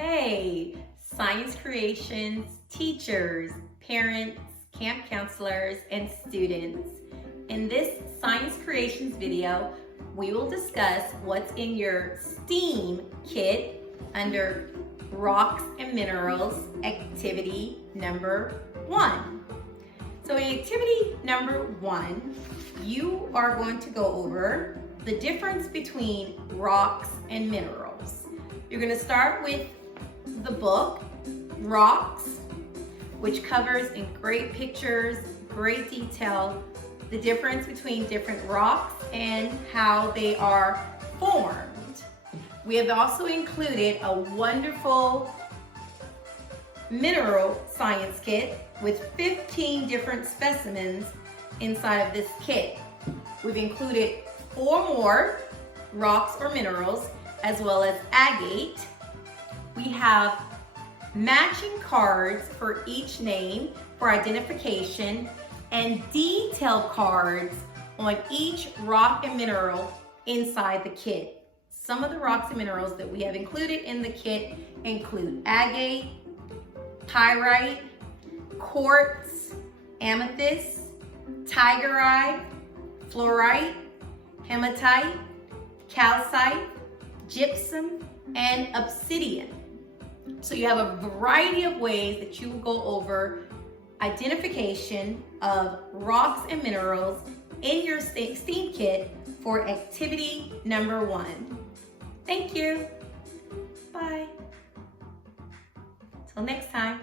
Hey, Science Creations teachers, parents, camp counselors, and students. In this Science Creations video, we will discuss what's in your STEAM kit under Rocks and Minerals activity number 1. So in activity number 1, you are going to go over the difference between rocks and minerals. You're going to start with the book, Rocks, which covers in great pictures, great detail, the difference between different rocks and how they are formed. We have also included a wonderful mineral science kit with 15 different specimens inside of this kit. We've included 4 more rocks or minerals, as well as agate. We have matching cards for each name for identification and detail cards on each rock and mineral inside the kit. Some of the rocks and minerals that we have included in the kit include agate, pyrite, quartz, amethyst, tigerite, fluorite, hematite, calcite, gypsum, and obsidian. So you have a variety of ways that you will go over identification of rocks and minerals in your STEAM kit for activity number 1. Thank you. Bye. Till next time.